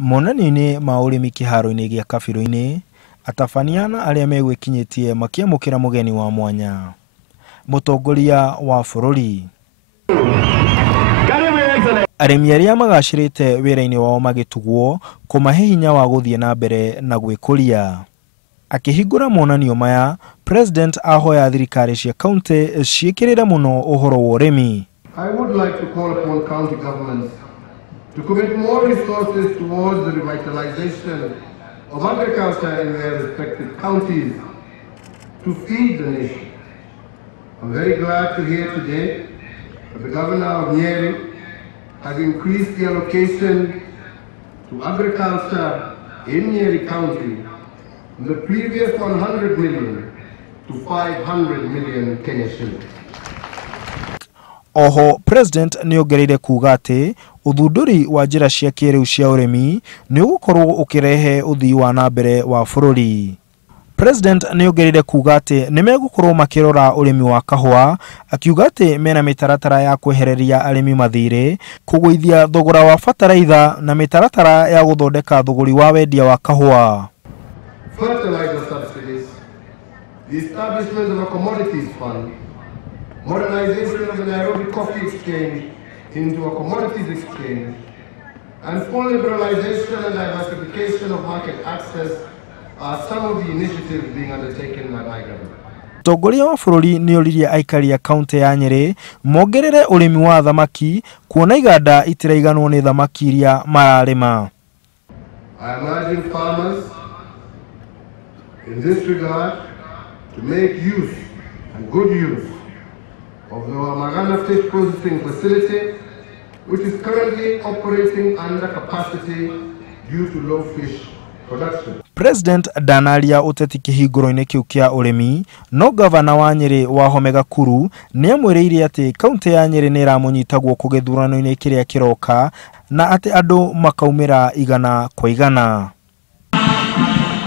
monanio-ini ma urimi kiharo-ini gia Kabiru-ini atabaniana aria megwikinyitie makiamukira mugeni wa mwanya Mutongoria wa bururi. Arimi aria magacirite wira-ini wao magitugwo kumahe hinya wa guthie na mbere na gwikuria. Akihingura monanio maya, President ahoya thirikari cia kaunti ciikirire muno uhoro wa urimi. I would like to call upon county governments to commit more resources towards the revitalization of agriculture in their respective counties to feed the nation. I'm very glad to hear today that the Governor of Nyeri has increased the allocation to agriculture in Nyeri County from the previous 100 million to 500 million Kenya shillings. Oho, President niongereire kuga ati uthunduri wa njira cia kiriu cia urimi ni ugukorwo ukirehe uthii wa na mbere wa bururi. President niongereire kuga ati ni megukorwo makirora urimi wa kahua, akiuga ati mena mitaratara ya kwehereria arimi mathire, kugwithia thogora wa fertilizer na mitaratara ya guthondeka thogori wa wendia wa kahua. Fertilizer subsidies, the establishment of a commodities fund, modernization of the Nairobi Coffee Exchange into a commodities exchange, and full liberalization and diversification of market access are some of the initiatives being undertaken by my government. Mutongoria wa bururi ni oririe aikari a kaunti ya Nyeri mongerere urimi wa thamaki kuona iganda itiraiganwo ni thamaki iria mararima. I am urging farmers in this regard to make use and good use of the Magana fish processing facility, which is currently operating under capacity due to low fish production. President danaria uteti kihinguro-ini kiu kia urimi, no gavana wa Nyeri Wahome Gakuru ni amwiriire ati kaunti ya Nyeri ni iramunyitagwo kugithurano-ini kiria kiroka na ati andu makaumira igana kwa igana.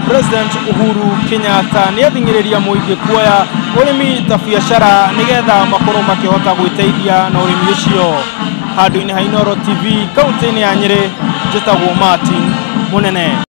President Uhuru Kenyatta ni athingiriria muingi kuoya urimi ta biashara nigetha makorwo makihota gwiteithia na urimi ucio. Handu-ini ha Inooro TV kaunti-ini ya Nyeri, njitagwo Martin Munene.